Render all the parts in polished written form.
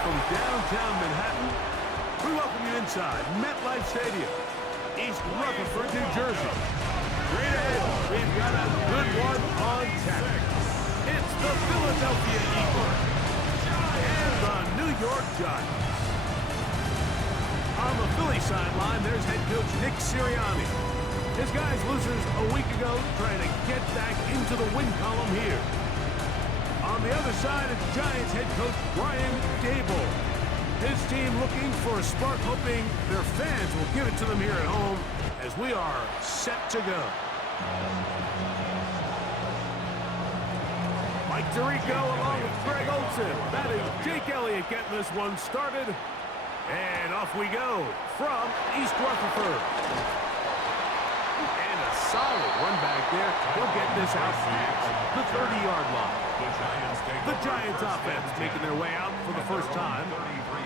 from downtown Manhattan. We welcome you inside MetLife Stadium, East Rutherford, New Jersey. Straight ahead, we've got a good one on tap. It's the Philadelphia Eagles and the New York Giants. On the Philly sideline, there's head coach Nick Sirianni. His guys losers a week ago trying to get back into the win column here. On the other side, it's Giants head coach Brian Daboll. His team looking for a spark, hoping their fans will give it to them here at home as we are set to go. Mike Tirico along with Greg Olsen. That is Jake Elliott getting this one started. And off we go from East Rutherford. And a solid run back there. He'll get this out past the 30-yard line. The Giants offense making their way out for the first time.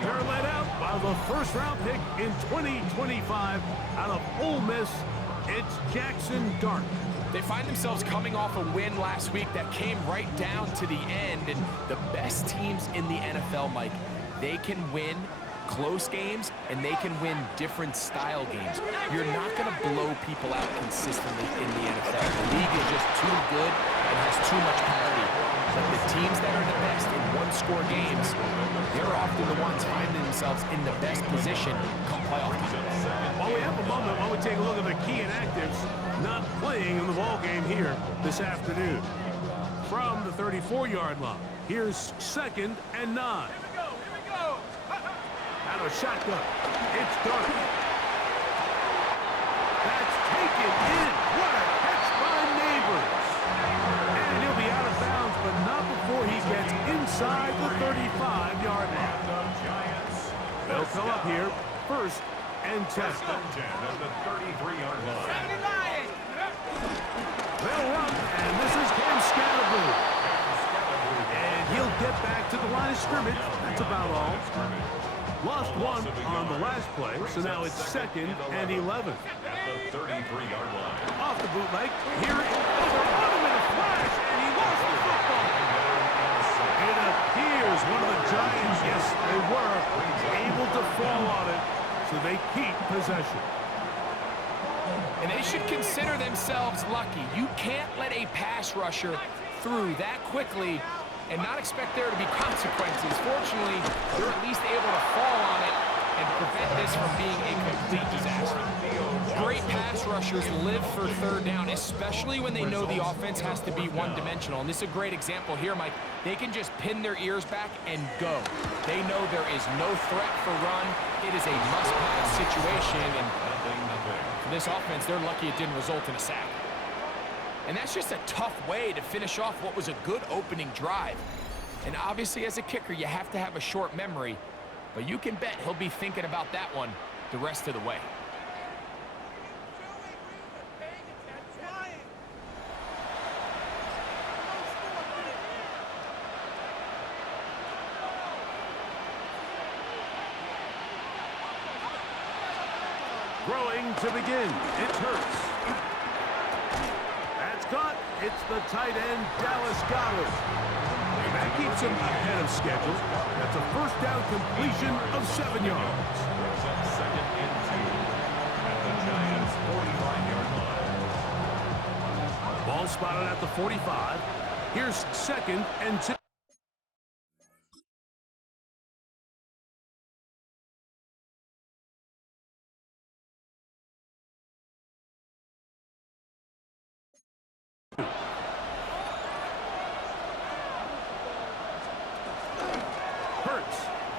They're led out by the first-round pick in 2025 out of Ole Miss. It's Jackson Dart. They find themselves coming off a win last week that came right down to the end. And the best teams in the NFL, Mike, they can win close games, and they can win different style games. You're not going to blow people out consistently in the NFL. The league is just too good and has too much parity. But the teams that are the best in one-score games, they're often the ones finding themselves in the best position come playoff time. While we have a moment, while we take a look at the key inactives not playing in the ball game here this afternoon. From the 34-yard line, here's 2nd and 9. Out of shotgun, it's Dart. That's taken in. What a catch by Neighbors. And he'll be out of bounds, but not before he gets inside the 35-yard line. They'll come up here, 1st and 10. At the 33-yard line. They'll run, and this is Cam Scatterboo. And he'll get back to the line of scrimmage. That's about all. Lost one on the last play, so now it's 2nd and 11. At the 33-yard line. Off the bootleg, here it is. On him in a flash, and he lost the football. It appears one of the Giants, yes, they were able to fall on it, so they keep possession. And they should consider themselves lucky. You can't let a pass rusher through that quickly and not expect there to be consequences. Fortunately, they're at least able to fall on it and prevent this from being a complete disaster. Great pass rushers live for 3rd down, especially when they know the offense has to be one-dimensional. And this is a great example here, Mike. They can just pin their ears back and go. They know there is no threat for run. It is a must-pass situation, and for this offense, they're lucky it didn't result in a sack. And that's just a tough way to finish off what was a good opening drive. And obviously, as a kicker, you have to have a short memory, but you can bet he'll be thinking about that one the rest of the way. Throwing to begin, it's Hurts. That's caught. It's the tight end, Dallas Goedert. And that keeps him ahead of schedule. That's a 1st down completion of 7 yards. Brings up 2nd and 2 at the Giants' 45-yard line. Ball spotted at the 45. Here's 2nd and 2.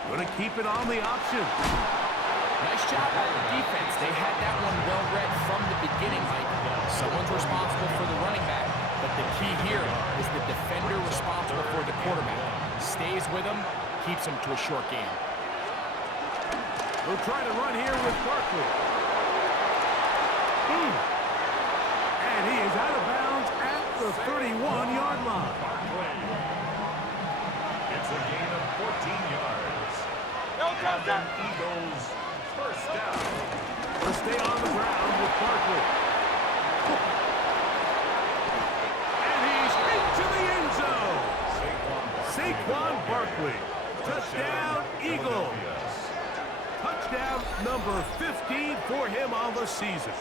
Going to keep it on the option. Nice job by the defense. They had that one well read from the beginning, Mike. Someone's responsible for the running back, but the key here is the defender responsible for the quarterback. Stays with him, keeps him to a short game. We'll try to run here with Barkley. And he is out of bounds at the 31-yard line. It's a gain of 14 yards. Eagles, 1st down. They'll stay on the ground with Barkley. And he's into the end zone. Saquon Barkley. Touchdown, Eagles. Eagles. Touchdown number 15 for him on the season.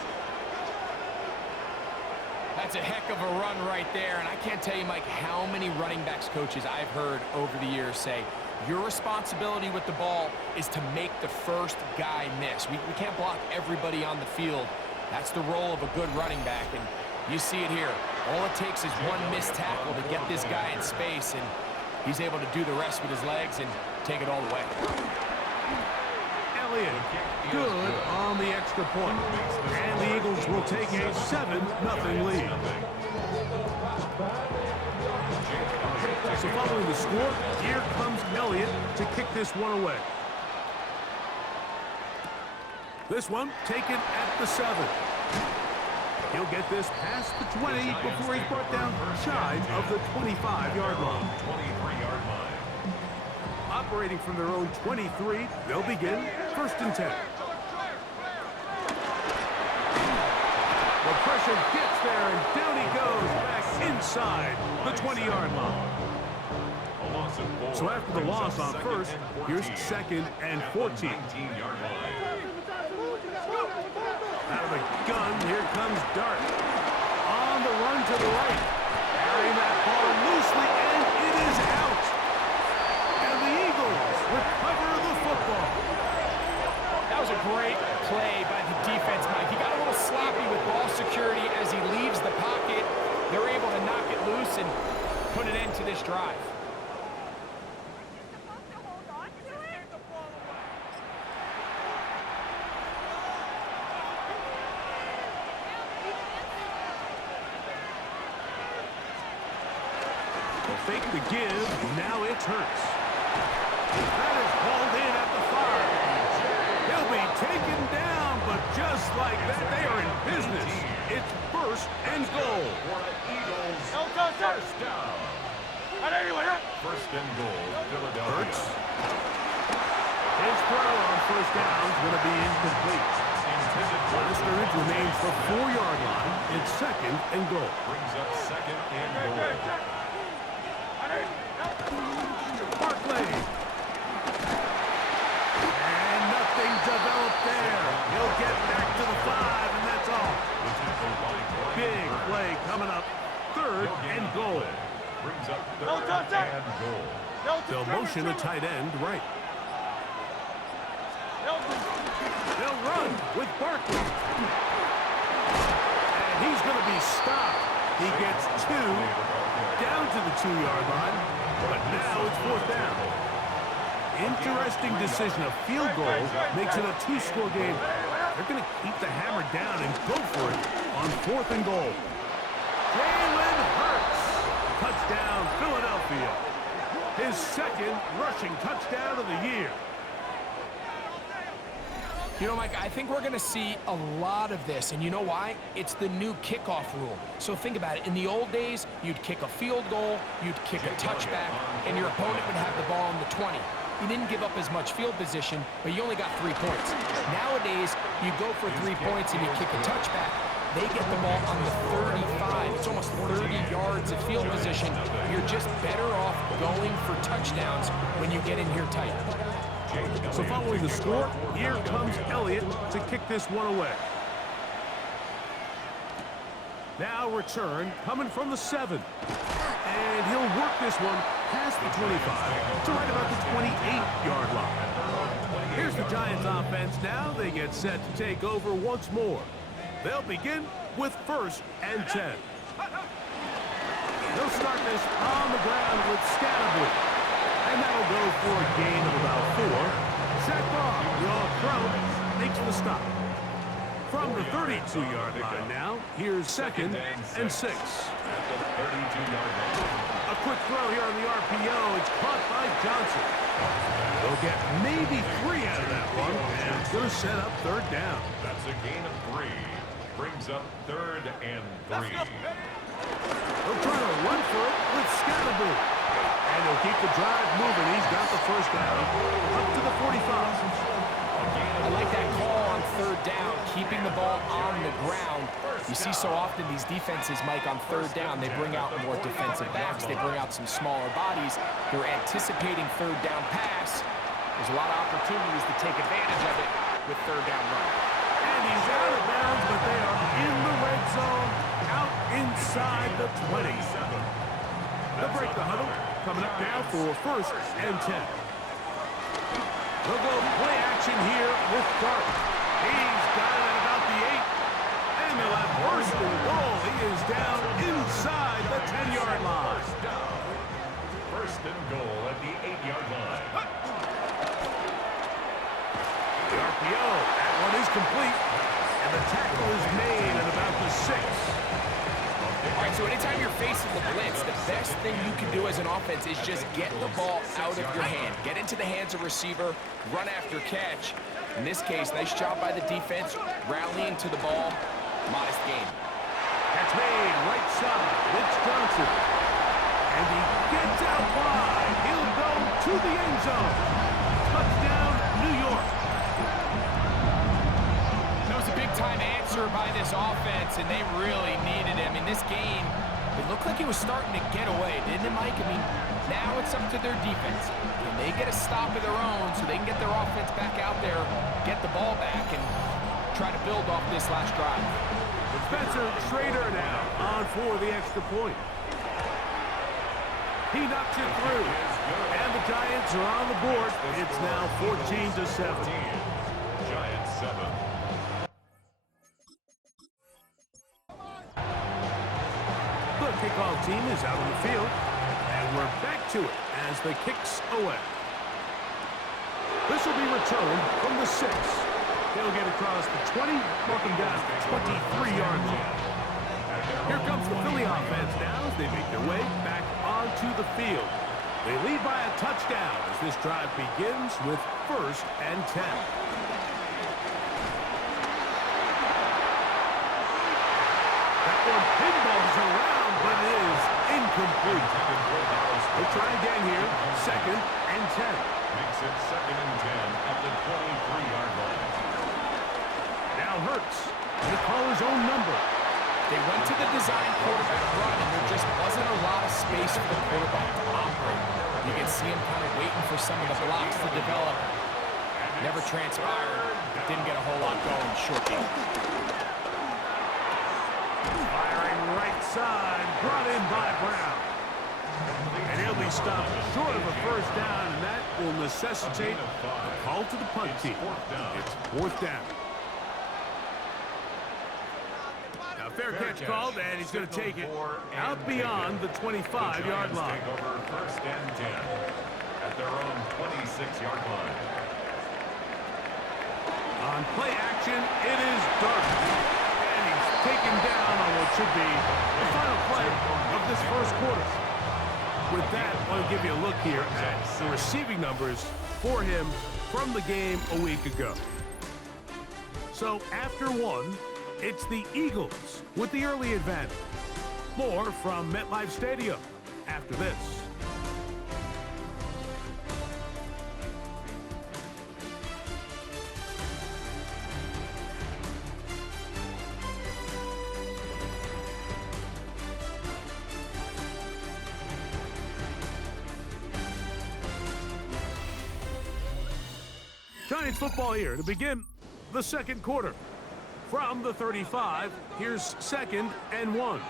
That's a heck of a run right there, and I can't tell you, Mike, how many running backs coaches I've heard over the years say, your responsibility with the ball is to make the first guy miss. We can't block everybody on the field. That's the role of a good running back, and you see it here. All it takes is one missed tackle to get this guy in space, and he's able to do the rest with his legs and take it all the way. Elliott, good on the extra point. And the Eagles will take a 7-0 lead. So following the score, here comes Elliott to kick this one away. This one taken at the 7. He'll get this past the 20 before he's brought down shy of the 25-yard line. 23-yard line. Operating from their own 23, they'll begin 1st and 10. The pressure gets there, and down he goes back inside the 20-yard line. So after the loss on 1st, here's 2nd and 14. Out of the gun, here comes Dart. On the run to the right. Carrying that ball loosely, and it is out. And the Eagles recover the football. That was a great play by the defense, Mike. He got a little sloppy with ball security as he leaves the pocket. They're able to knock it loose and put an end to this drive. Fake the give, now it's Hurts. That is hauled in at the 5. He'll be taken down, but just like that, they are in business. It's 1st and goal. For the Eagles, first down. First and goal, Philadelphia. Hurts. His throw on 1st down is going to be incomplete. Lester remains the 4-yard line. It's 2nd and goal. Brings up 2nd and goal. Barkley. And nothing developed there. He'll get back to the 5, and that's all. Big play coming up. 3rd and goal. Brings up 3rd and goal. They'll motion a tight end right. They'll run with Barkley. And he's going to be stopped. He gets 2 down to the 2-yard line, but now it's 4th down. Interesting decision. A field goal makes it a 2-score game. They're going to keep the hammer down and go for it on 4th and goal. Jalen Hurts. Touchdown, Philadelphia. His 2nd rushing touchdown of the year. You know, Mike, I think we're going to see a lot of this, and you know why? It's the new kickoff rule. So think about it. In the old days, you'd kick a field goal, you'd kick a touchback, and your opponent would have the ball on the 20. You didn't give up as much field position, but you only got 3 points. Nowadays, you go for 3 points and you kick a touchback. They get the ball on the 35. It's almost 30 yards of field position. You're just better off going for touchdowns when you get in here tight. So following the score, here comes Elliott to kick this one away. Now return coming from the 7. And he'll work this one past the 25 to right about the 28-yard line. Here's the Giants offense now. They get set to take over once more. They'll begin with 1st and 10. They'll start this on the ground with Scatterby. And that'll go for a gain of about 4. Zach Bob, the all-pro, makes the stop. From the 32-yard line now, here's 2nd and 6. A quick throw here on the RPO. It's caught by Johnson. They'll get maybe 3 out of that one, and it's going to set up 3rd down. That's a gain of 3. Brings up 3rd and 3. They'll try to run for it with Scatterby. And he'll keep the drive moving. He's got the 1st down up to the 45. I like that call on 3rd down, keeping the ball on the ground. You see so often these defenses, Mike, on 3rd down, they bring out more defensive backs. They bring out some smaller bodies. They're anticipating 3rd down pass, There's a lot of opportunities to take advantage of it with third down run. And he's out of bounds, but they are in the red zone, out inside the 20. They'll break the huddle. Coming up now for first and 10. They'll go play action here with Dart. He's got it at about the 8. And they'll have first and goal. He is down inside the 10-yard line. First and goal at the 8-yard line. The RPO, that one is complete. And the tackle is made at about the 6. All right, so anytime you're facing the blitz, the best thing you can do as an offense is just get the ball out of your hand. Get into the hands of receiver, run after catch. In this case, nice job by the defense, rallying to the ball. Modest game. Catch made, right side, Mitch Johnson. And he gets out wide. He'll go to the end zone. Touchdown, New York. That was a big-time answer by this offense, and they really needed him. In this game, it looked like he was starting to get away, didn't it, Mike? I mean, now it's up to their defense. Can they get a stop of their own so they can get their offense back out there, get the ball back, and try to build off this last drive? Spencer Schrader now on for the extra point. He knocks it through. And the Giants are on the board. It's now 14-7. Giants 7. The kickoff team is out on the field. And we're back to it as the kicks away. This will be returned from the 6. They'll get across the 20, mark them down to 23-yard line. Here comes the Philly offense now as they make their way back onto the field. They lead by a touchdown as this drive begins with first and 10. That one pinballs around, but it is incomplete. They'll try again here, second and 10. Makes it second and 10 at the 23-yard line. Now Hurts, the caller's own number. They went to the design quarterback run, and there just wasn't a lot of space for the quarterback to operate. You can see him kind of waiting for some of the blocks to develop. Never transpired. Didn't get a whole lot going short game. Firing right side, brought in by Brown. And he'll be stopped short of a first down, and that will necessitate a call to the punt team. It's fourth down. Now fair catch called, and he's going to take it out beyond the 25-yard line. Take over first and 10 at their own 26-yard line. On play action, it is Dart. And he's taken down on what should be the final play of this first quarter. With that, I want to give you a look here at the receiving numbers for him from the game a week ago. So after one, it's the Eagles with the early advantage. More from MetLife Stadium after this. Giants football here to begin the second quarter. From the 35, here's second and 1.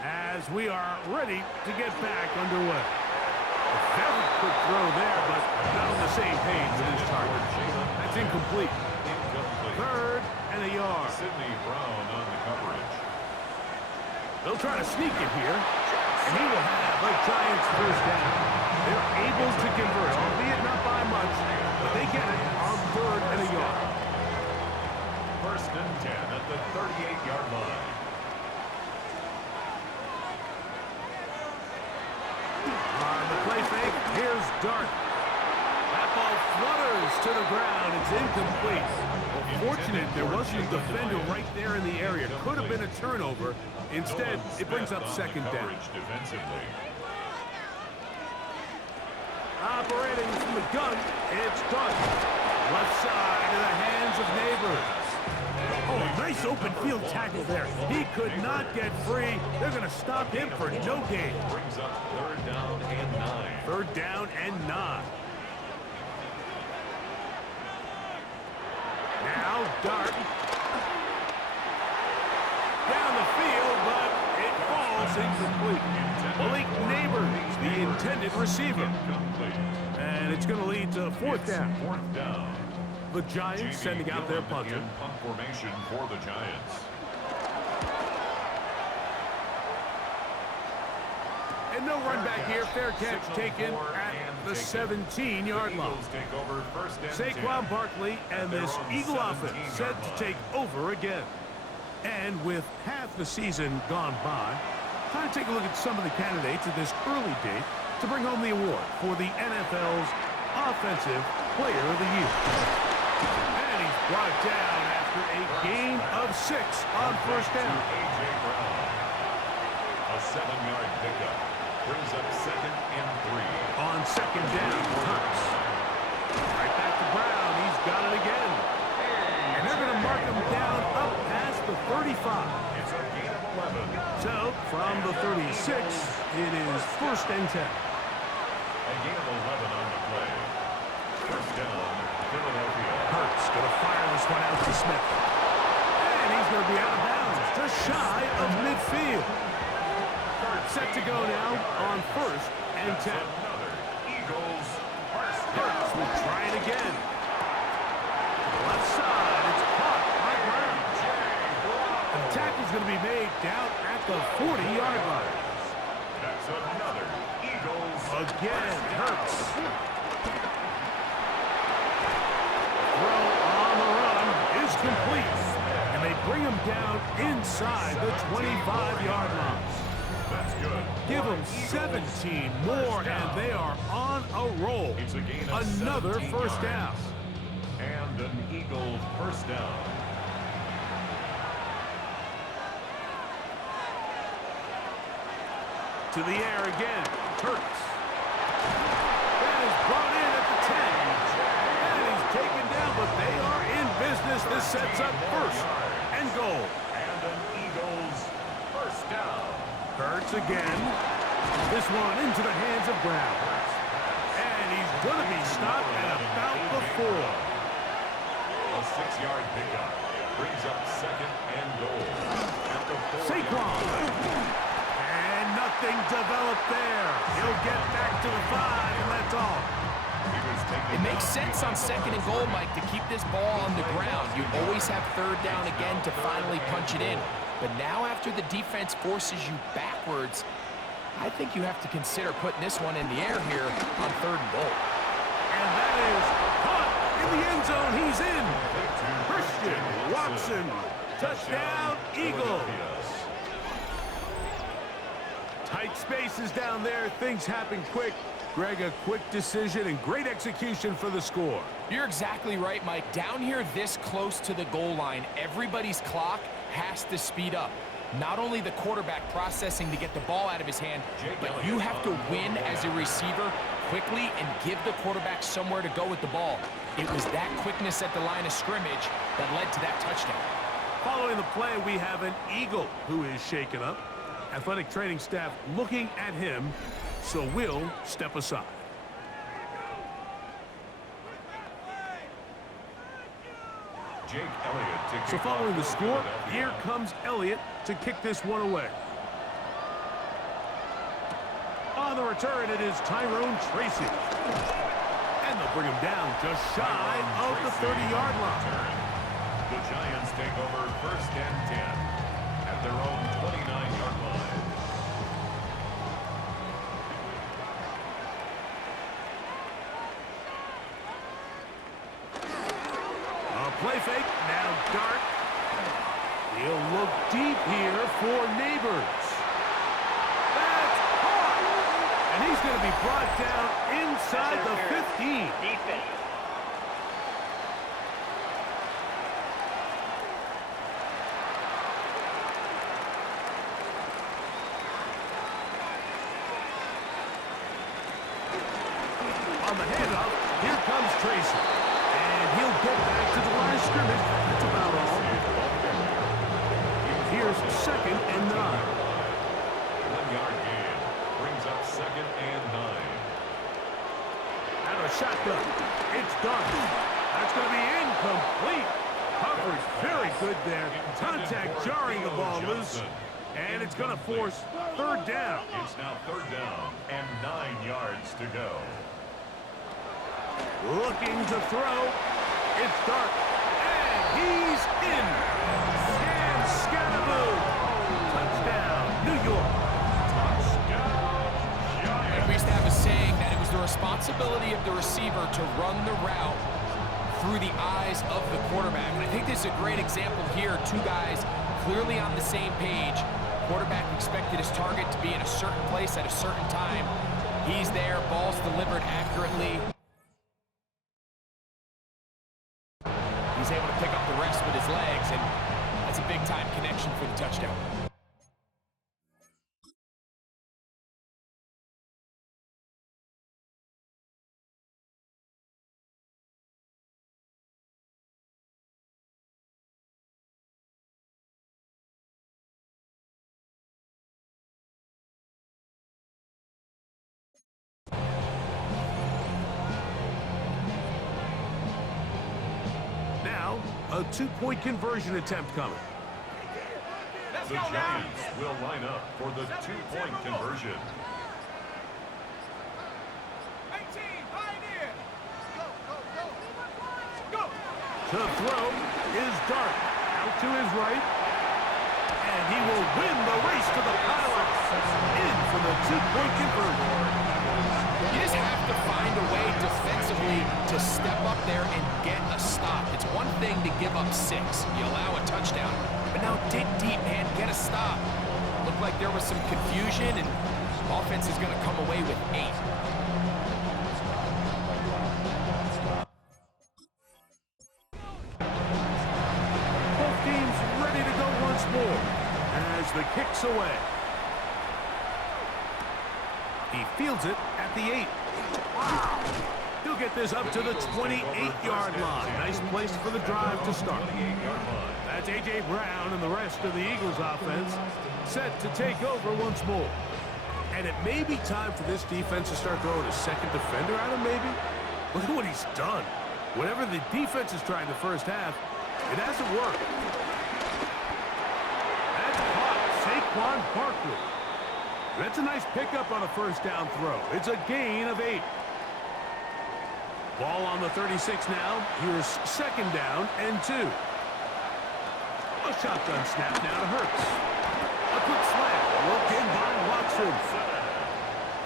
As we are ready to get back underway. A very quick throw there, but not on the same page with his target. That's incomplete. Third and a yard. Sidney Brown on the coverage. They'll try to sneak it here, and he will have the Giants first down. They're able to convert, albeit not by much, but they get it on third and a yard. First and 10 at the 38-yard line. On the play fake, here's Dart. That ball flutters to the ground. It's incomplete. Well, fortunate there wasn't a defender right there in the area. Could have been a turnover. Instead, it brings up second down. Defensively. Operating from the gun, it's Dart. Left side in the hands of Neighbors. Oh, nice open field tackle there. He could not get free. They're going to stop him for no gain. Brings up third down and 9. Third down and 9. dart. Down the field, but it falls incomplete. Malik Neighbors, the intended receiver. And it's going to lead to fourth down. The Giants sending out their punter. Punt formation for the Giants. And no run back here. Fair catch taken at the 17-yard line. Saquon Barkley and this Eagle offense set to take over again. And with half the season gone by, time to take a look at some of the candidates at this early date to bring home the award for the NFL's Offensive Player of the Year. And he's brought down after a gain of 6 on first down. A 7-yard pickup brings up 2nd and 3. On second down, Hurts. Right back to Brown. He's got it again. And they're going to mark him down up past the 35. It's a gain of 11. So, from the 36, it is 1st and 10. A gain of 11 on the play. First down, Philadelphia. Hurts going to fire this one out to Smith. And he's going to be out of bounds, just shy of midfield. Set to go now on 1st and 10. Another Eagles first down. Hurts will try it again. To the left side, it's caught by Brown. The tackle's going to be made down at the 40-yard line. That's another Eagles. Again, Hurts. Throw on the run is complete. And they bring him down inside the 25-yard line. That's good. Give them 17 more, and they are on a roll. It's a gain of Another 17 first down. yards. And an Eagle first down. To the air again. Hurts. That is brought in at the 10. And he's taken down, but they are in business. This sets up 1st and goal. And an Eagles first down. Hurts again. This one into the hands of Brown. And he's going to be stopped at about the 4. A 6-yard pickup brings up 2nd and goal. At the 4. Saquon. And nothing developed there. He'll get back to the 5, and that's all. It makes sense on 2nd and goal, Mike, to keep this ball on the ground. You always have 3rd down again to finally punch it in. But now after the defense forces you backwards, I think you have to consider putting this one in the air here on 3rd and goal. And that is caught in the end zone. He's in. Christian Watson. Touchdown, Eagles. Tight spaces down there. Things happen quick. Greg, a quick decision and great execution for the score. You're exactly right, Mike. Down here this close to the goal line, everybody's clock has to speed up. Not only the quarterback processing to get the ball out of his hand, but you have to win as a receiver quickly and give the quarterback somewhere to go with the ball. It was that quickness at the line of scrimmage that led to that touchdown. Following the play, we have an Eagle who is shaken up. Athletic training staff looking at him, so we'll step aside. Jake Elliott to So following the score, here comes Elliott to kick this one away. On the return, it is Tyrone Tracy. And they'll bring him down just shy of the 30-yard line. The Giants take over 1st and 10 at their own 29-yard line. Play fake, now dart. He'll look deep here for Neighbors. That's caught! And he's going to be brought down inside the 15. Defense. On the handoff, here comes Tracy. And he'll get back to the line of scrimmage. That's about all. Here's 2nd and 9. 1-yard gain brings up 2nd and 9. Out of shotgun. It's done. That's going to be incomplete. Coverage very good there. Contact jarring the ball loose. And it's going to force third down. It's now third down and 9 yards to go. Looking to throw. It's dark. And he's in. And Scatterboo. Touchdown, New York. Touchdown, Giants. We used to have a saying that it was the responsibility of the receiver to run the route through the eyes of the quarterback. And I think this is a great example here. Two guys clearly on the same page. Quarterback expected his target to be in a certain place at a certain time. He's there, ball's delivered accurately. He's able to pick up the rest with his legs, and that's a big-time connection for the touchdown. A two-point conversion attempt coming. The Giants will line up for the two-point conversion. The throw is Dart. Out to his right. And he will win the race to the pylon. In for the two-point conversion. You just have to find a way defensively to step up there and get a stop. It's one thing to give up 6. You allow a touchdown. But now dig deep, man. Get a stop. Looked like there was some confusion, and offense is going to come away with 8. Both teams ready to go once more as the kick's away. He fields it at the 8. Wow! He'll get this up to the 28-yard line. Nice place for the drive to start. That's A.J. Brown and the rest of the Eagles offense set to take over once more. And it may be time for this defense to start throwing a second defender at him, maybe? Look at what he's done. Whatever the defense is trying the first half, it hasn't worked. That's caught. Saquon Barkley. That's a nice pickup on a first down throw. It's a gain of 8. Ball on the 36 now. Here's second down and 2. A shotgun snap now to Hurts. A quick slant. Look in by Watson.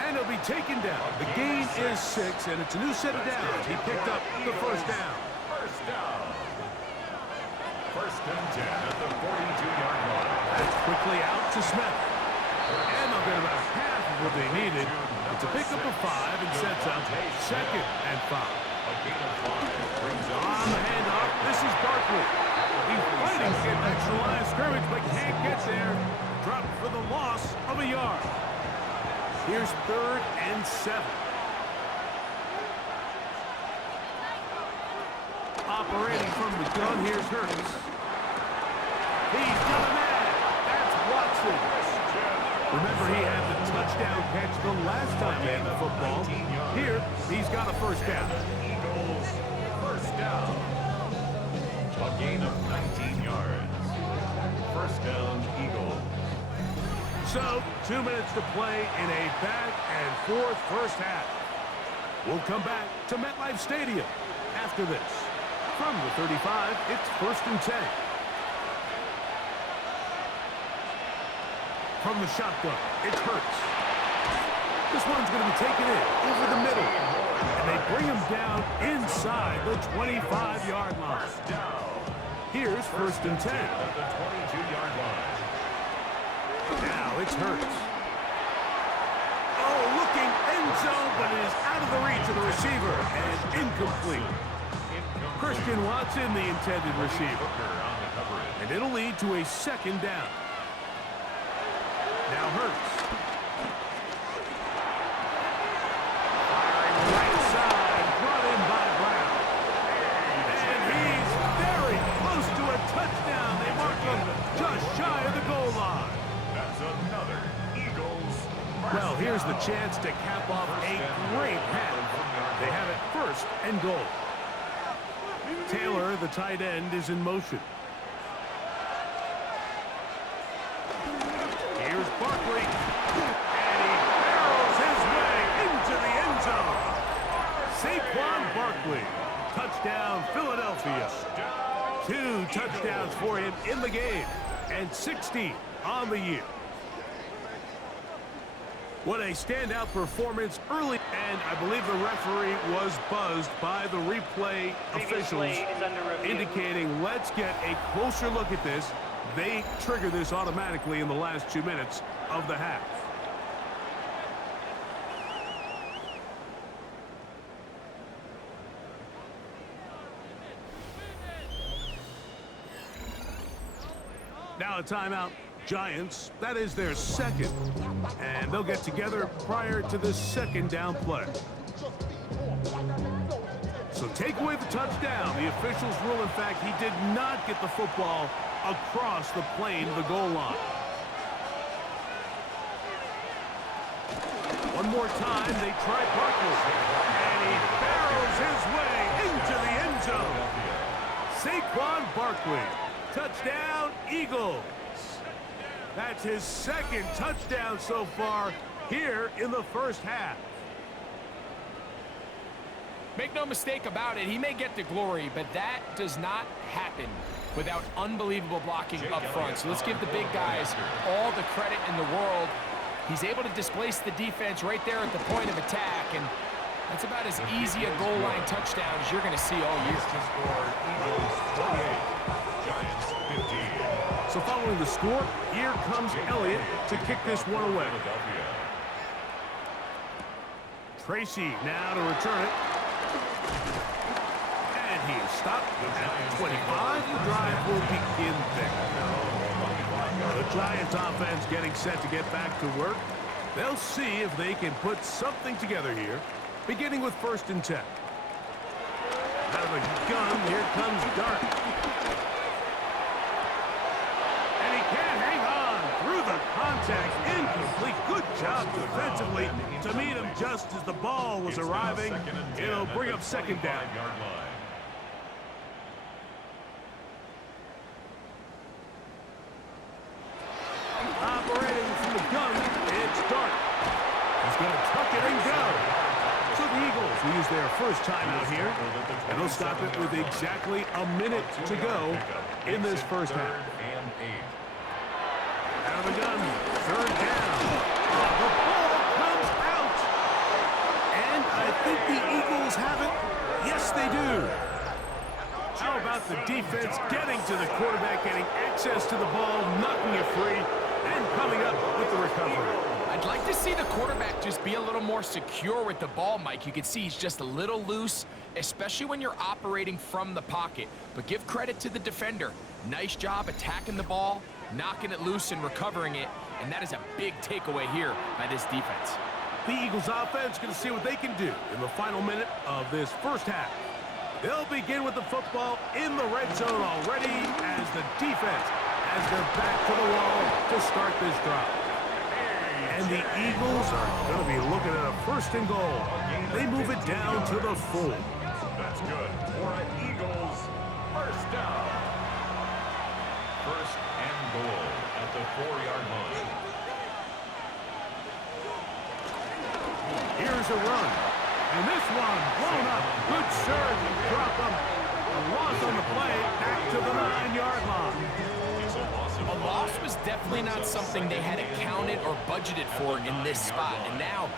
And he'll be taken down. The gain is 6, and it's a new set of downs. He picked up the first down. First down. First and 10 at the 42-yard line. That's quickly out to Smith. And they'll get about half of what they needed. It's a pickup of 5 and sets up second and 5. A gain of 5 brings up On the handoff, this is Barkley. He's fighting to get back to the line of scrimmage, but can't get there. Dropped for the loss of a yard. Here's third and 7. Operating from the gun, here's Hurts. He's got a man. That's Watson. Remember, he had the touchdown catch the last time he had the football. Here, he's got a first down. Eagles first down. A gain of 19 yards. First down, Eagles. So, 2 minutes to play in a back-and-forth first half. We'll come back to MetLife Stadium after this. From the 35, it's first and 10. From the shotgun, it's Hurts. This one's going to be taken in over the middle. And they bring him down inside the 25-yard line. Here's first and 10. At the 22-yard line. Now it's Hurts. Oh, looking end zone, but it is out of the reach of the receiver and incomplete. Christian Watson, the intended receiver. And it'll lead to a second down. Now Hurts. Firing right side, brought in by Brown. And he's very close to a touchdown. They mark him just shy of the goal line. That's another Eagles. Well, here's the chance to cap off a great half. They have it first and goal. Taylor, Carter, the tight end, is in motion. Here's Barkley. And he barrels his way into the end zone. Saquon Barkley. Touchdown, Philadelphia. 2 touchdowns for him in the game. And 60 on the year. What a standout performance early, and I believe the referee was buzzed by the replay officials, indicating let's get a closer look at this. They trigger this automatically in the last 2 minutes of the half. Now a timeout. Giants, that is their second. And they'll get together prior to the second down play. So take away the touchdown. The officials rule, in fact, he did not get the football across the plane to the goal line. One more time, they try Barkley. And he barrels his way into the end zone. Saquon Barkley. Touchdown, Eagles. That's his second touchdown so far here in the first half. Make no mistake about it, he may get the glory, but that does not happen without unbelievable blocking up front. So let's give the big guys all the credit in the world. He's able to displace the defense right there at the point of attack, and that's about as easy a goal line touchdown as you're going to see all year. Eagles 28, Giants 15. So following the score, here comes Elliott to kick this one away. Tracy now to return it. And he is stopped at 25. The drive will begin there. The Giants offense getting set to get back to work. They'll see if they can put something together here, beginning with 1st and 10. Out of the gun, here comes Dart. Contact incomplete. Good job defensively to meet him just as the ball was arriving. It'll bring up 2nd down. Operating from the gun, it's Dart. He's going to tuck it and go. So the Eagles will use their first timeout here, and they'll stop it with exactly a minute to go in this first half. Out of the gun, 3rd down. The ball comes out. And I think the Eagles have it. Yes, they do. How about the defense getting to the quarterback, getting access to the ball, knocking it free, and coming up with the recovery. I'd like to see the quarterback just be a little more secure with the ball, Mike. You can see he's just a little loose, especially when you're operating from the pocket. But give credit to the defender. Nice job attacking the ball, knocking it loose and recovering it, and that is a big takeaway here by this defense. The Eagles offense going to see what they can do in the final minute of this first half. They'll begin with the football in the red zone already as the defense has their back to the wall to start this drive. And the Eagles are going to be looking at a 1st and goal. They move it down to the 4. That's good for an Eagles 1st down. 1st and goal at the 4-yard line. Here's a run. And this one blown up. Good surge and drop him. A loss on the play back to the 9-yard line. A loss was definitely not something they had accounted or budgeted for in this spot. And now,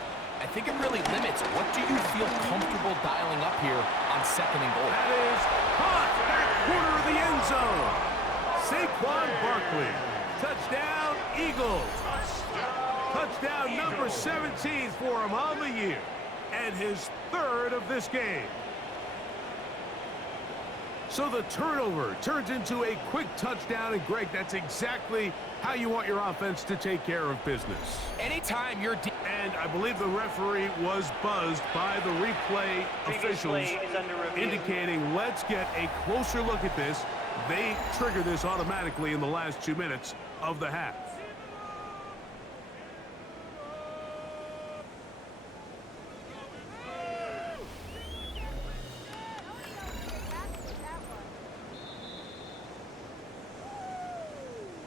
I think it really limits what do you feel comfortable dialing up here on 2nd and goal. That is caught back corner of the end zone. Saquon Barkley. Touchdown, Eagles. Touchdown number 17 for him on the year. And his 3rd of this game. So the turnover turns into a quick touchdown, and Greg, that's exactly how you want your offense to take care of business. Anytime you're and I believe the referee was buzzed by the replay officials, indicating let's get a closer look at this. They trigger this automatically in the last 2 minutes of the half.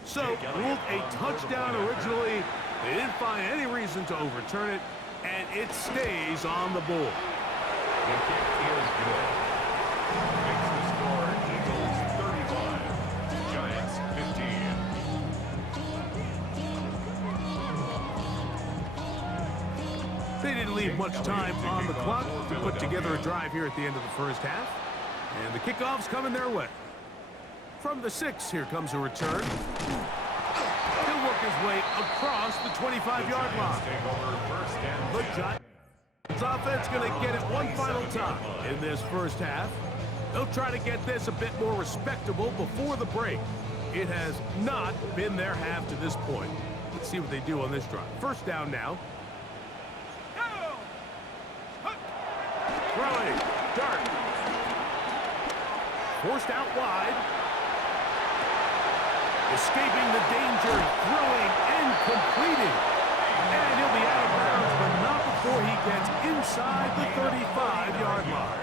So, ruled a touchdown originally. They didn't find any reason to overturn it, and it stays on the board. The kick is good. Makes the score Eagles 35, Giants 15. They didn't leave much time on the clock to put together a drive here at the end of the first half. And the kickoff's coming their way. From the 6, here comes a return. He'll work his way across the 25-yard line. The Giants offense going to get it one final time in this first half. They'll try to get this a bit more respectable before the break. It has not been their half to this point. Let's see what they do on this drive. First down now. Throwing. Dart. Forced out wide. Escaping the danger. Throwing and completing. And he'll be out of bounds, but not before he gets inside the 35-yard line.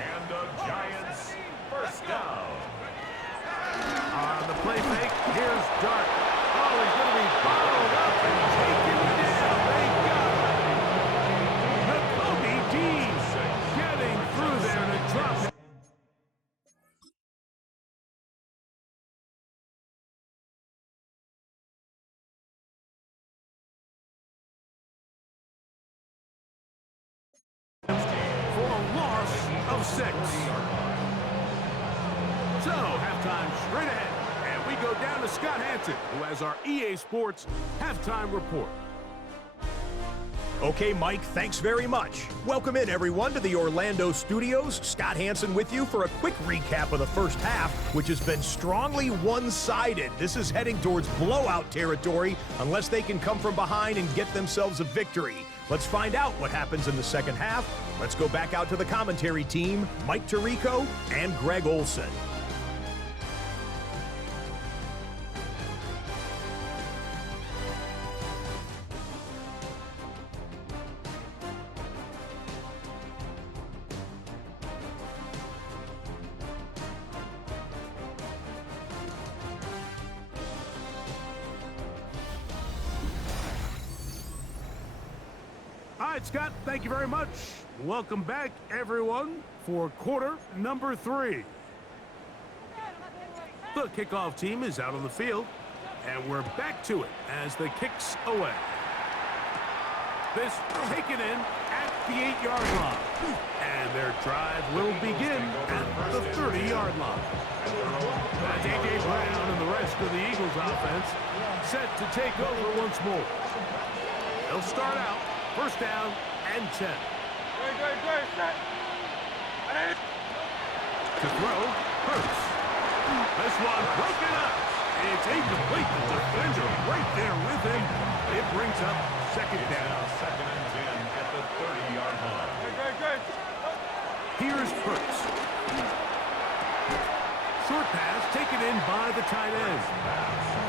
And the Giants first down. On the play fake, here's Dart. Oh, he's going to be bottled up and taken down. They got him. The Kobe D getting through there to drop it. For a loss of 6. So, halftime straight ahead. And we go down to Scott Hansen, who has our EA Sports halftime report. Okay, Mike, thanks very much. Welcome in, everyone, to the Orlando studios. Scott Hansen with you for a quick recap of the first half, which has been strongly one-sided. This is heading towards blowout territory unless they can come from behind and get themselves a victory. Let's find out what happens in the second half. Let's go back out to the commentary team, Mike Tirico and Greg Olson. All right, Scott, thank you very much. Welcome back, everyone, for quarter number 3. The kickoff team is out on the field, and we're back to it as the kicks away. This taken in at the 8-yard line, and their drive will begin at the 30-yard line. That's A.J. Brown and the rest of the Eagles offense set to take over once more. They'll start out first down and 10. To throw, Hurts. This one broken up. It's incomplete. The defender right there with him. It brings up second down. Second and 10 at the 30-yard line. Here's Hurts. Short pass taken in by the tight end.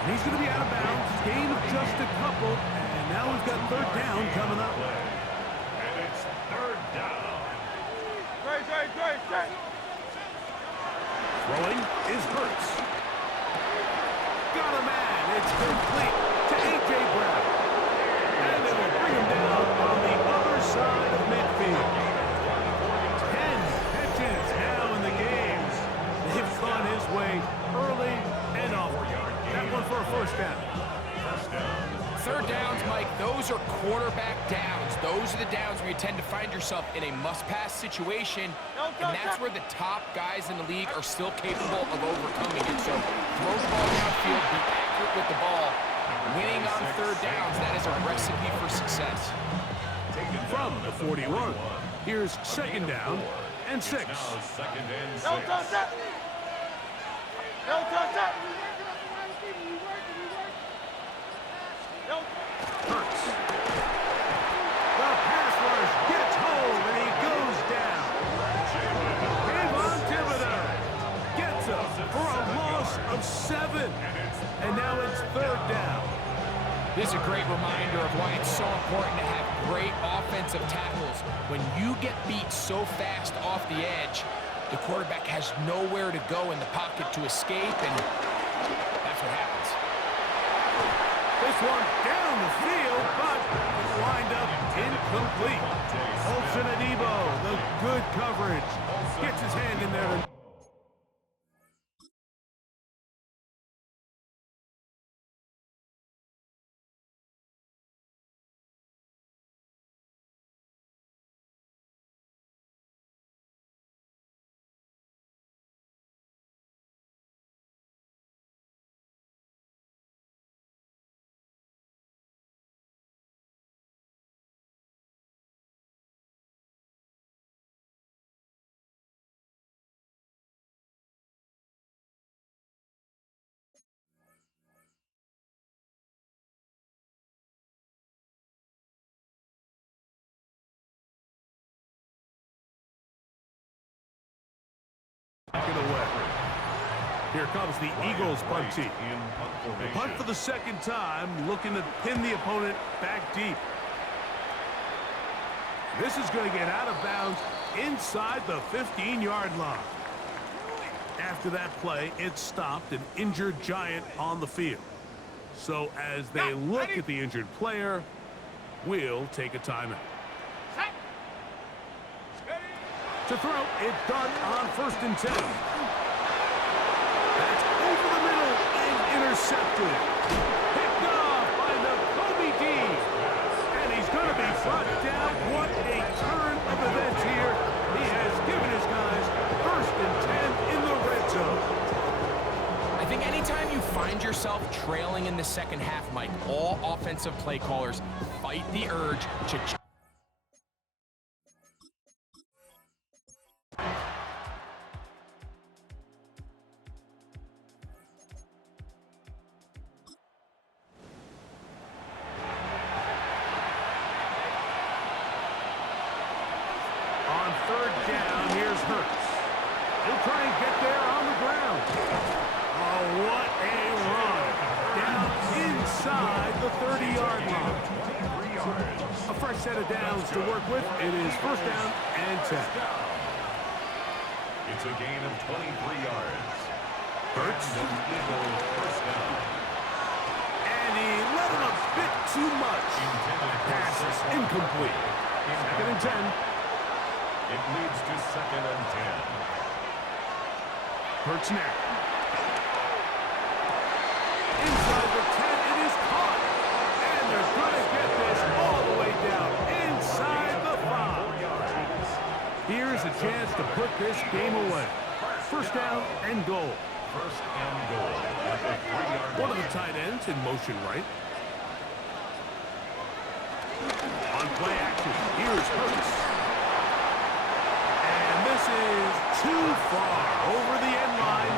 And he's going to be out of bounds. Gain of just a couple. And now we've got third down coming up. And it's third down. Throwing is Hurts. Got a man. It's complete to A.J. Brown. And they will bring him down on the other side of midfield. 10 catches now in the game. They've gone his way early and often. That one for a first down. Third downs, Mike, those are quarterback downs. Those are the downs where you tend to find yourself in a must-pass situation, and that's where the top guys in the league are still capable of overcoming it. So throw the ball downfield, be accurate with the ball. Winning on third downs, that is a recipe for success. From the 41, here's second down and 6. Now second and 6. Hurts. The pass rush gets home and he goes down. Kayvon Thibodeau gets up for a loss of 7. And now it's third down. This is a great reminder of why it's so important to have great offensive tackles. When you get beat so fast off the edge, the quarterback has nowhere to go in the pocket to escape, and that that's what happens. This one down the field, but it wind up incomplete. Olsen and Ebo, the good coverage. Gets his hand in there. Away. Here comes the Eagles punt team. They punt for the second time, looking to pin the opponent back deep. This is going to get out of bounds inside the 15-yard line. After that play, it stopped an injured Giant on the field. So as they look at the injured player, we'll take a timeout. To throw, it's done on 1st and 10. That's over the middle and intercepted. Picked off by the Kobe D. And he's going to be brought down. What a turn of events here. He has given his guys 1st and 10 in the red zone. I think anytime you find yourself trailing in the second half, Mike, all offensive play callers fight the urge to set of downs to work with. It is 1st down and 10. It's a gain of 23 yards. Hurts. Eagles 1st down. And he let him a bit too much. Pass is incomplete. 2nd and 10. It leads to 2nd and 10. Hurts now. Inside the 10, it is caught. And they're going to get this all the way down inside the 5. Here's a chance to put this game away. 1st down and goal. 1st and goal at the 3-yard line. One of the tight ends in motion right. On play action, here's Hurts. And this is too far over the end line.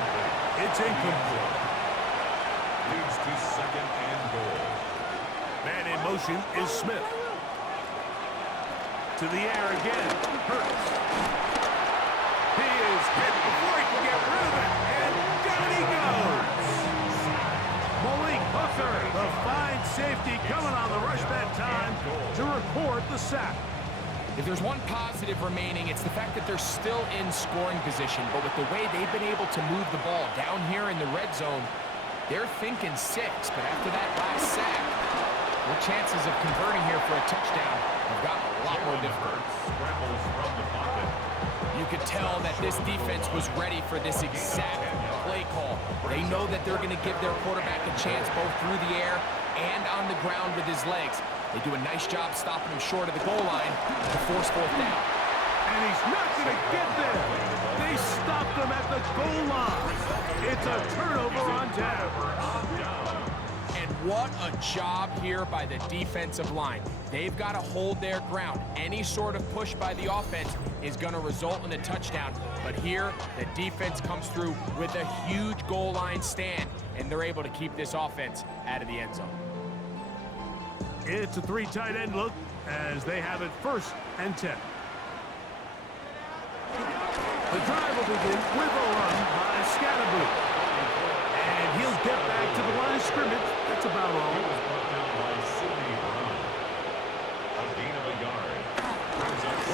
It's incomplete. Leads to 2nd and goal. Man in motion is Smith. To the air again, Hurts. He is hit before he can get rid of it, and down he goes. Malik Hooker, the fine safety, coming on the rush that time to record the sack. If there's one positive remaining, it's the fact that they're still in scoring position, but with the way they've been able to move the ball down here in the red zone, they're thinking 6, but after that last sack, their chances of converting here for a touchdown have gotten a lot more difficult. Scrambles from the pocket. You could tell that this defense was ready for this exact play call. They know that they're going to give their quarterback a chance both through the air and on the ground with his legs. They do a nice job stopping him short of the goal line to force 4th down. And he's not going to get there. They stopped him at the goal line. It's a turnover on down. And what a job here by the defensive line. They've got to hold their ground. Any sort of push by the offense is going to result in a touchdown. But here, the defense comes through with a huge goal line stand, and they're able to keep this offense out of the end zone. It's a 3 tight end look as they have it 1st and 10. The drive will begin with a run by Scatterboo. And he'll get back to the line of scrimmage. That's about all.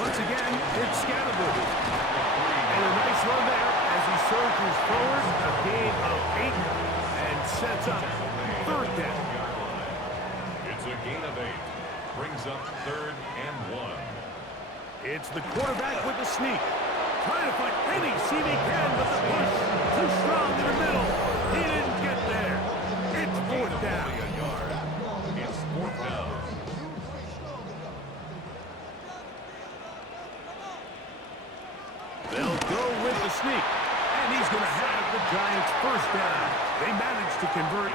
Once again, it's Scatterboo. And a nice run there as he surges forward. A gain of 8 and sets up third down. It's a gain of 8. Brings up 3rd and 1. It's the quarterback with the sneak. Trying to find any seam he can, but the push too strong in the middle. He didn't get there. It's 4th down. It's 4th down. They'll go with the sneak. And he's going to have the Giants' first down. They managed to convert.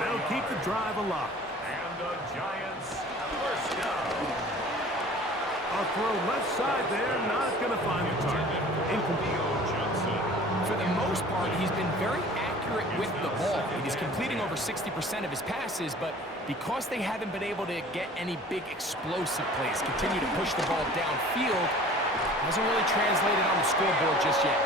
They'll keep the drive alive. And the Giants' first down. A throw left side there, not going to find the target. Incomplete. For the most part, he's been very accurate with the ball. He's completing over 60% of his passes, but because they haven't been able to get any big explosive plays, continue to push the ball downfield, hasn't really translated on the scoreboard just yet.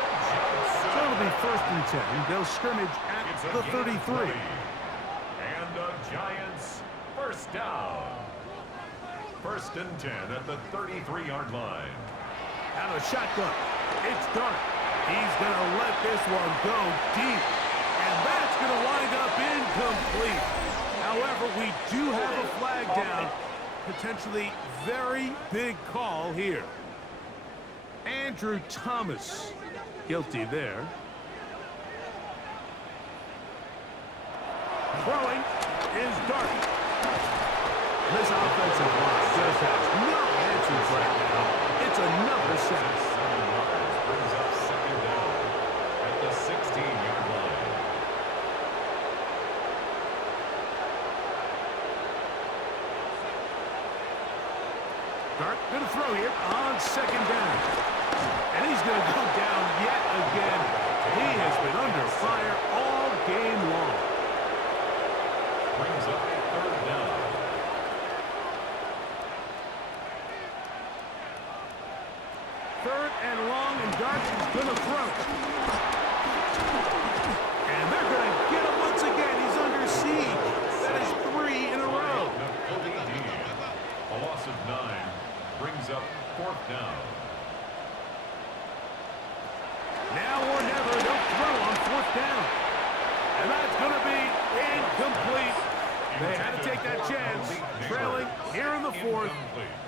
So it'll be 1st and 10. They'll scrimmage at the 33. And the Giants' first down. 1st and 10 at the 33-yard line. Out of shotgun. It's Dart. He's going to let this one go deep. And that's going to wind up incomplete. However, we do have a flag down. Potentially very big call here. Andrew Thomas. Guilty there. Throwing is Dart. This offensive line just has no answers right now. It's another sack. 7 yards brings up 2nd down at the 16-yard line. Dart going to throw here on 2nd down. And he's going to go down yet again. He has been under fire all game long. Brings up 3rd down. Third and long, and Dart is going to throw. And they're going to get him once again. He's under siege. That is 3 in a row. A loss of 9 brings up 4th down. Now or never, they'll throw on 4th down. And that's going to be incomplete. They had to take that chance, trailing here in the 4th,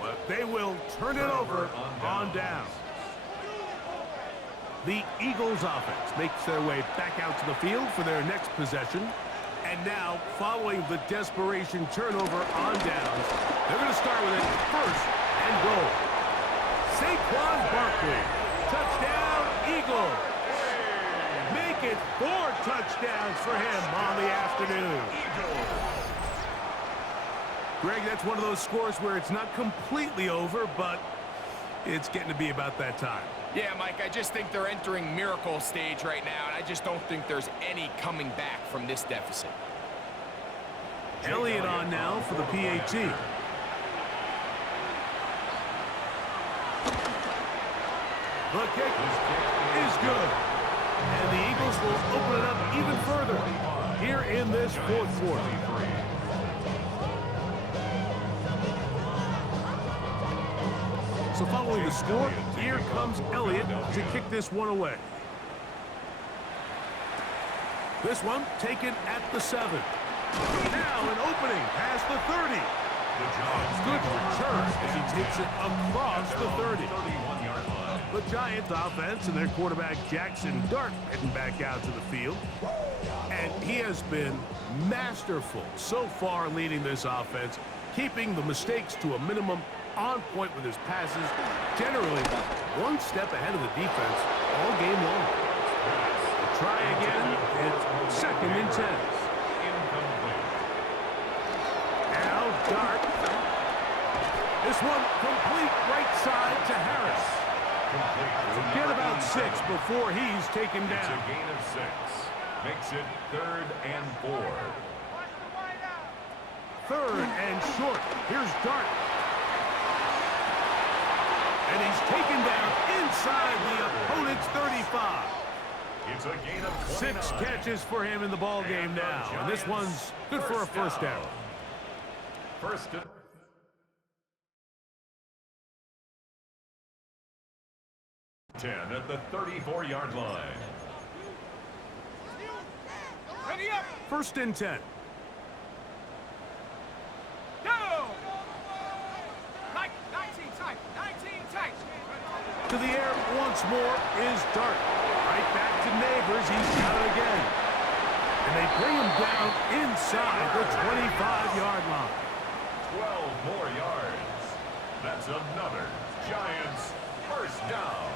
but they will turn it over on down. The Eagles offense makes their way back out to the field for their next possession. And now, following the desperation turnover on downs, they're going to start with it 1st and goal. Saquon Barkley, touchdown Eagles. Make it 4 touchdowns for him on the afternoon. Greg, that's one of those scores where it's not completely over, but it's getting to be about that time. Yeah, Mike, I just think they're entering miracle stage right now, and I just don't think there's any coming back from this deficit. Elliott on now for the PAT. The kick is good. And the Eagles will open it up even further here in this 4th quarter. So following the score, here comes Elliott to kick this one away. This one taken at the 7. Now an opening past the 30. Good return as he takes it across the 30. The Giants offense and their quarterback Jackson Dart heading back out to the field. And he has been masterful so far leading this offense, keeping the mistakes to a minimum, on point with his passes, generally one step ahead of the defense all game long. We'll try again, it's 2nd and 10. Now Dart. This one complete right side to Harris. He'll get about 6 before he's taken down. It's a gain of 6. Makes it 3rd and 4. 3rd and short. Here's Dart. And he's taken down inside the opponent's 35. It's a gain of 29. 6 catches for him in the ball game now. And this one's good for a first down. 1st and 10 at the 34-yard line. First and 10. To the air once more is Dart. Right back to Neighbors. He's got it again. And they bring him down inside the 25-yard line. 12 more yards. That's another Giants first down.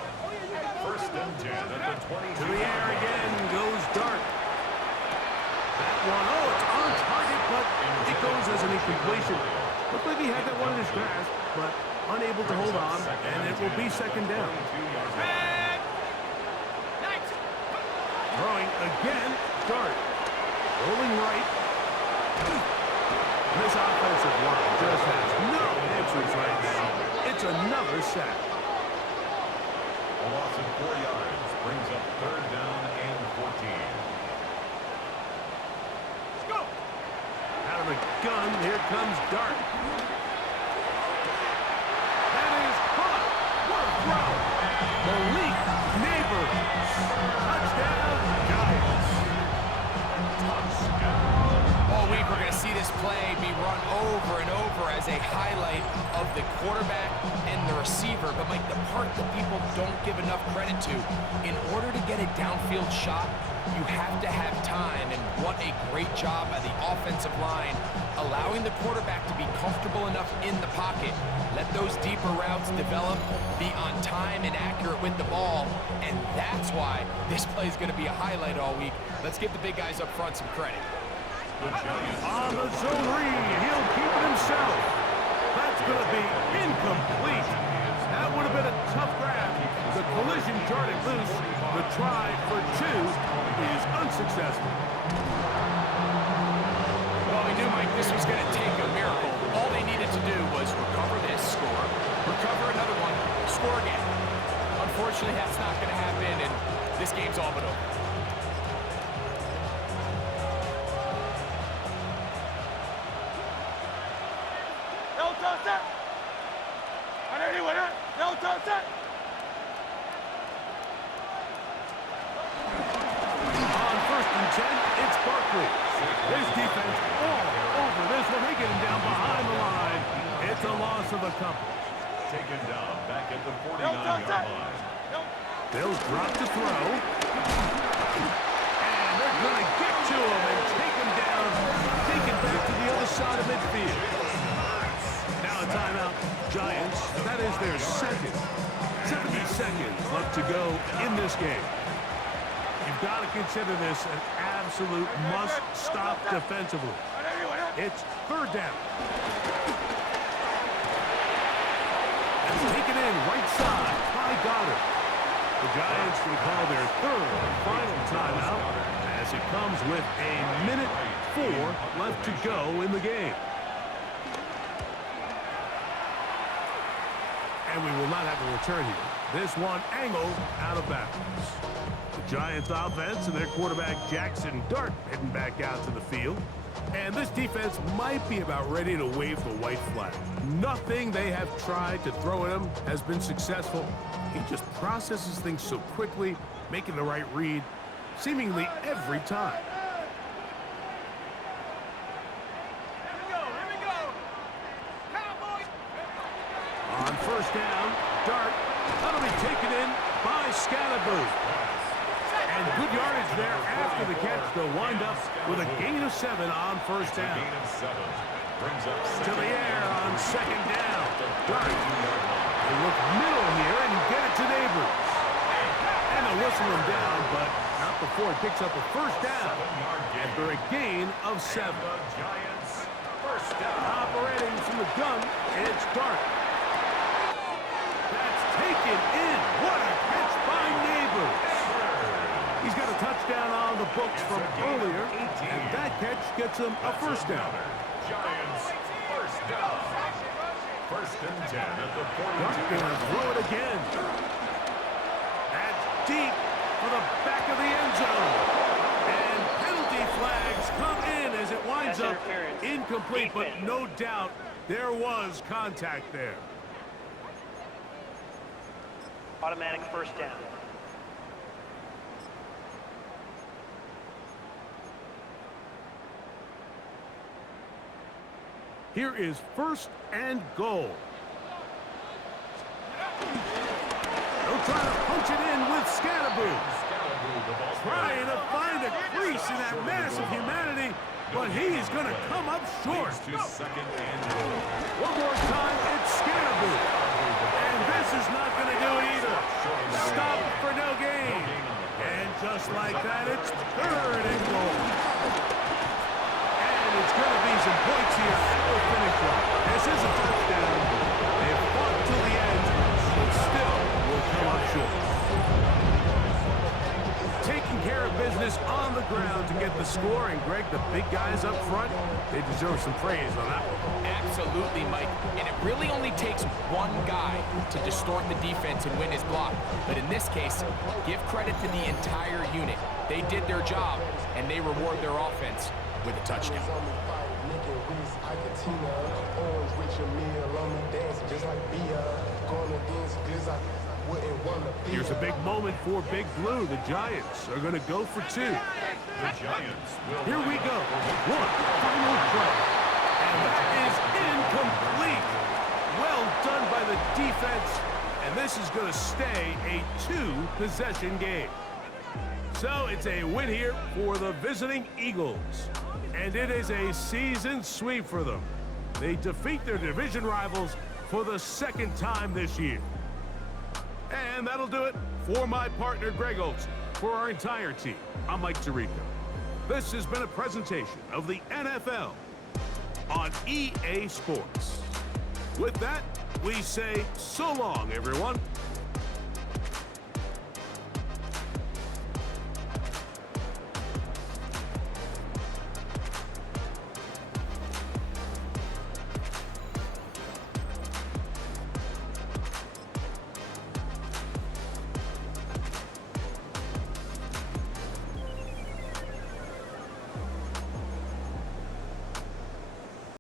First and 10 at the 22. To the air again goes Dart. That one, oh, it's on target, but it goes as an incompletion. Looked like he had that one in his grasp, but unable to hold on, and it will be second down. Throwing again, Dart. Rolling right. This offensive line just has no answers right now. It's another sack. A loss of 4 yards brings up third down and 14. Let's go. Out of the gun, here comes Dart. That is caught. What a throw. Malik Neighbors. Touchdown, Giants. All week we're going to see this play be run over and over as a highlight of the quarterback and the receiver. But, Mike, the part that people don't give enough credit to, in order to get a downfield shot, you have to have time. And what a great job by the offensive line, allowing the quarterback to be comfortable enough in the pocket. Let those deeper routes develop, be on time and accurate with the ball. And that's why this play is going to be a highlight all week. Let's give the big guys up front some credit. On the zone read, he'll keep it himself. That's going to be incomplete. That would have been a tough grab. The collision darted loose. The try for 2 is unsuccessful. Well, we knew, Mike, this was going to take a miracle. All they needed to do was recover this, score, recover another one, score again. Unfortunately, that's not going to happen, and this game's all but over. On first and 10, it's Barkley. His defense all over this one. They get him down behind the line. It's a loss of a couple. Taken down back at the 49-yard line. They'll drop to throw. And they're going to get to him and take him down. Take it back to the other side of midfield. Now a timeout. Giants, that is their second. 70 seconds left to go in this game. You've got to consider this an absolute must-stop defensively. It's third down. That's taken in right side by Goddard. The Giants will call their third and final timeout as it comes with a minute 4 left to go in the game. And we will not have a return here. This one angled out of bounds. The Giants offense and their quarterback Jackson Dart heading back out to the field. And this defense might be about ready to wave the white flag. Nothing they have tried to throw at him has been successful. He just processes things so quickly, making the right read seemingly every time. On first down, Dart, that'll be taken in by Scalaboo. And good yardage there after the catch. They'll wind up with a gain of 7 on first down. To the air on second down. Dart. They look middle here and get it to Neighbors. And they'll whistle him down, but not before he picks up a first down after a gain of 7. Operating from the gun, it's Dart. That's taken in. What a catch by Neighbors. He's got a touchdown on the books from earlier, and that catch gets him a first down. Giants first down. First and 10 at the 42. Dart's gonna throw it again. That's deep for the back of the end zone. And penalty flags come in as it winds up incomplete, but no doubt there was contact there. Automatic first down. Here is 1st and goal. They'll try to punch it in with Scalaboo. Trying to find a crease in that mass of humanity, but he's going to come up short. One more time, it's Scalaboo. And this is not going to do it either. Stop for no gain. And just like that, it's 3rd and goal. And it's going to be some points here at the finish line. This is a touchdown. They fought till the end, but still will come up short. Taking care of business on the ground to get the score, and Greg, the big guys up front, they deserve some praise on that one. Absolutely, Mike. And it really only takes one guy to distort the defense and win his block. But in this case, give credit to the entire unit. They did their job, and they reward their offense with a touchdown. Here's a big moment for Big Blue. The Giants are going to go for 2. The Giants will... Here we go. One final play. And that is incomplete. Well done by the defense. And this is going to stay a 2-possession game. So it's a win here for the visiting Eagles. And it is a season sweep for them. They defeat their division rivals for the 2nd time this year. And that'll do it for my partner, Greg Olson. For our entire team, I'm Mike Tirico. This has been a presentation of the NFL on EA Sports. With that, we say so long, everyone.